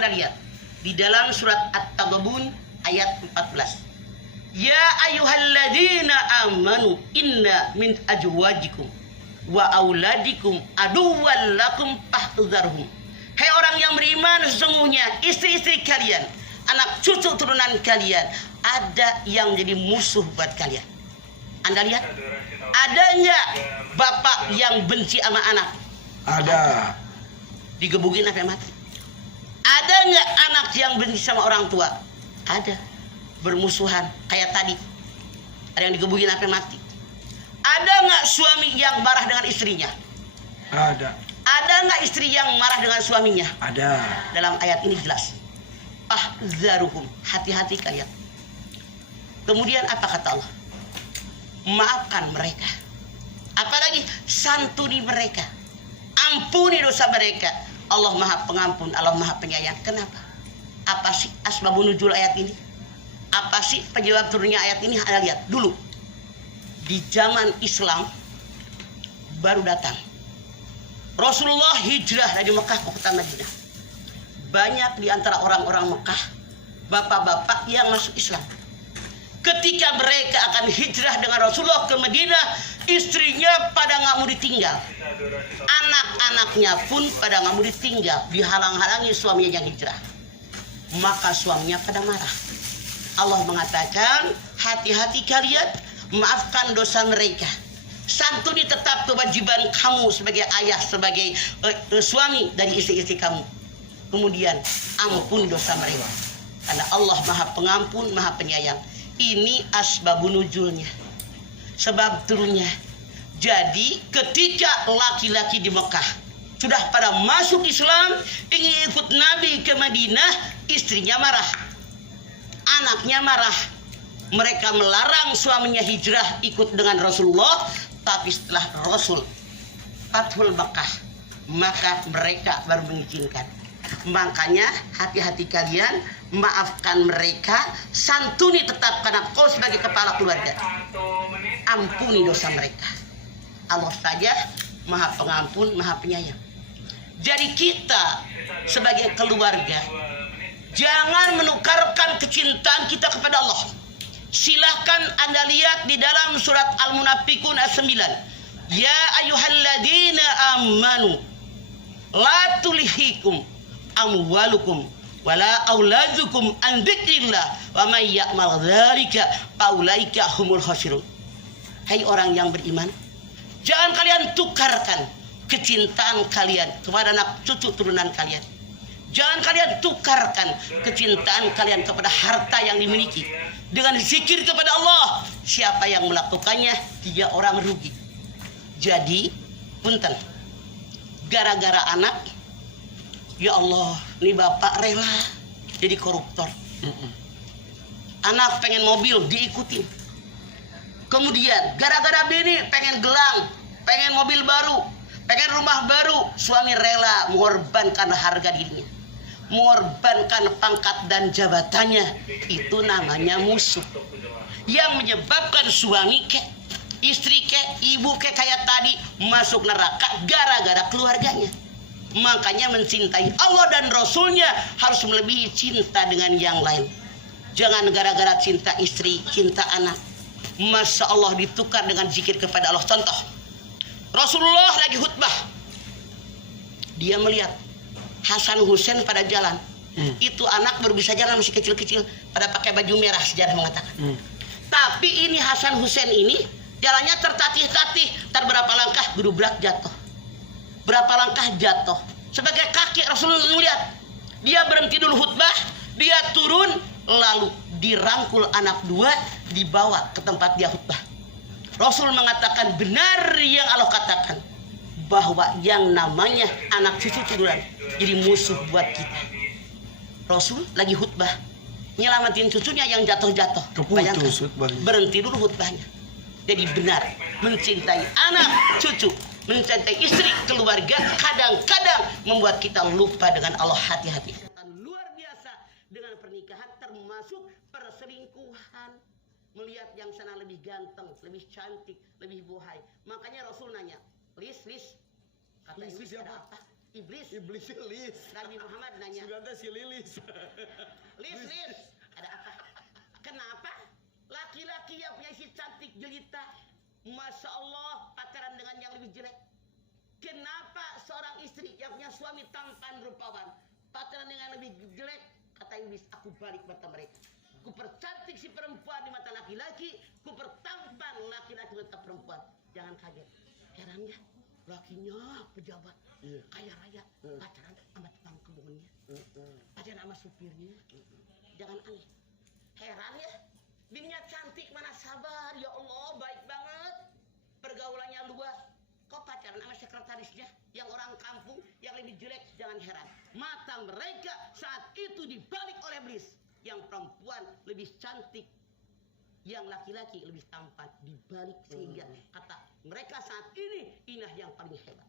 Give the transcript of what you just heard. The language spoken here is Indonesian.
Anda lihat di dalam surat At-Taghabun ayat 14. Ya ayyuhalladzina amanu inna min azwajikum wa auladikum aduwwan lakum fahdharhum. Hai orang yang beriman, sesungguhnya istri-istri kalian, anak cucu turunan kalian ada yang jadi musuh buat kalian. Anda lihat, ada nggak bapak yang benci sama anak? Ada. Digebukin sampai mati. Ada nggak anak yang benci sama orang tua? Ada. Bermusuhan kayak tadi. Ada yang digebukin sampai mati. Ada nggak suami yang marah dengan istrinya? Ada. Ada nggak istri yang marah dengan suaminya? Ada. Dalam ayat ini jelas. Ahzaruhum, hati-hati kalian. Kemudian apa kata Allah? Maafkan mereka. Apalagi santuni mereka. Ampuni dosa mereka. Allah Maha Pengampun, Allah Maha Penyayang. Kenapa? Apa sih asbabun nuzul ayat ini? Apa sih penyebab turunnya ayat ini? Anda lihat dulu. Di zaman Islam baru datang. Rasulullah hijrah dari Mekah ke kota Madinah. Banyak di antara orang-orang Mekah, bapak-bapak yang masuk Islam. Ketika mereka akan hijrah dengan Rasulullah ke Madinah, istrinya pada nggak mau ditinggal. Anak-anaknya pun pada nggak mau ditinggal, dihalang-halangi suaminya yang hijrah. Maka suaminya pada marah. Allah mengatakan, hati-hati kalian, maafkan dosa mereka. Santuni tetap kewajiban kamu sebagai ayah, sebagai suami dari istri-istri kamu. Kemudian ampun dosa mereka. Karena Allah Maha Pengampun, Maha Penyayang. Ini asbabun nuzulnya. Sebab turunnya. Jadi ketika laki-laki di Mekah sudah pada masuk Islam, ingin ikut Nabi ke Madinah, istrinya marah. Anaknya marah. Mereka melarang suaminya hijrah ikut dengan Rasulullah. Tapi setelah Rasul Fathul Mekah, maka mereka baru mengizinkan. Makanya hati-hati kalian, maafkan mereka, santuni tetap karena kau sebagai kepala keluarga. Ampuni dosa mereka. Allah saja Maha Pengampun, Maha Penyayang. Jadi kita sebagai keluarga jangan menukarkan kecintaan kita kepada Allah. Silahkan Anda lihat di dalam surat Al-Munafikun ayat 9. Ya ayyuhalladzina amanu la tulhikum amwalukum wala auladukum an dzikrillah wa may ya'mal dzalika faulaika humul khasirun. Hai orang yang beriman, jangan kalian tukarkan kecintaan kalian kepada anak cucu turunan kalian. Jangan kalian tukarkan kecintaan kalian kepada harta yang dimiliki dengan zikir kepada Allah. Siapa yang melakukannya, dia orang rugi. Jadi, punten, gara-gara anak, ya Allah, ini bapak rela jadi koruptor. Anak pengen mobil, diikutin. Kemudian, gara-gara bini pengen gelang, pengen mobil baru, pengen rumah baru, suami rela mengorbankan harga dirinya, mengorbankan pangkat dan jabatannya. Itu namanya musuh. Yang menyebabkan suami istri ibu kayak tadi masuk neraka gara-gara keluarganya. Makanya mencintai Allah dan Rasulnya harus melebihi cinta dengan yang lain. Jangan gara-gara cinta istri, cinta anak, Masya Allah ditukar dengan zikir kepada Allah. Contoh, Rasulullah lagi khutbah, dia melihat Hasan Husain pada jalan. Itu anak baru bisa jalan, masih kecil-kecil, pada pakai baju merah, sejarah mengatakan. Tapi ini Hasan Husain ini jalannya tertatih-tatih, berapa langkah gerubrak jatuh, berapa langkah jatuh. Sebagai kakek Rasulullah melihat, dia berhenti dulu khutbah, dia turun, lalu dirangkul anak dua, dibawa ke tempat dia khutbah. Rasul mengatakan benar yang Allah katakan, bahwa yang namanya anak cucu turunan jadi musuh buat kita. Rasul lagi khutbah, nyelamatin cucunya yang jatuh-jatuh. Berhenti dulu khutbahnya. Jadi benar, mencintai anak, cucu, mencintai istri, keluarga, kadang-kadang membuat kita lupa dengan Allah. Hati-hati. Luar biasa dengan pernikahan, termasuk perselingkuhan. Melihat yang sana lebih ganteng, lebih cantik, lebih bohai. Makanya Rasul nanya, Lis, kata Lis ada apa? Iblis. Iblis Lis. Nabi Muhammad nanya, Suganda si Lilis. Lis, ada apa? Kenapa laki-laki yang punya isi cantik jelita, masya Allah, pacaran dengan yang lebih jelek? Kenapa seorang istri yang punya suami tampan rupawan pacaran dengan lebih jelek? Kata Iblis, aku balik mata mereka. Ku percantik si perempuan di mata laki-laki, ku pertampan laki-laki di mata perempuan. Jangan kaget. Heran ya, lakinya pejabat, Iya. kaya raya, pacaran sama tukang kebunnya, pacaran sama supirnya. Jangan aneh. Heran ya, bininya cantik mana sabar, ya Allah, baik banget, pergaulannya luas. Kok pacaran sama sekretarisnya yang orang kampung yang lebih jelek? Jangan heran, mata mereka saat itu dibalik oleh iblis. Yang perempuan lebih cantik, yang laki-laki lebih tampan, dibalik sehingga kata mereka saat ini Inah yang paling hebat.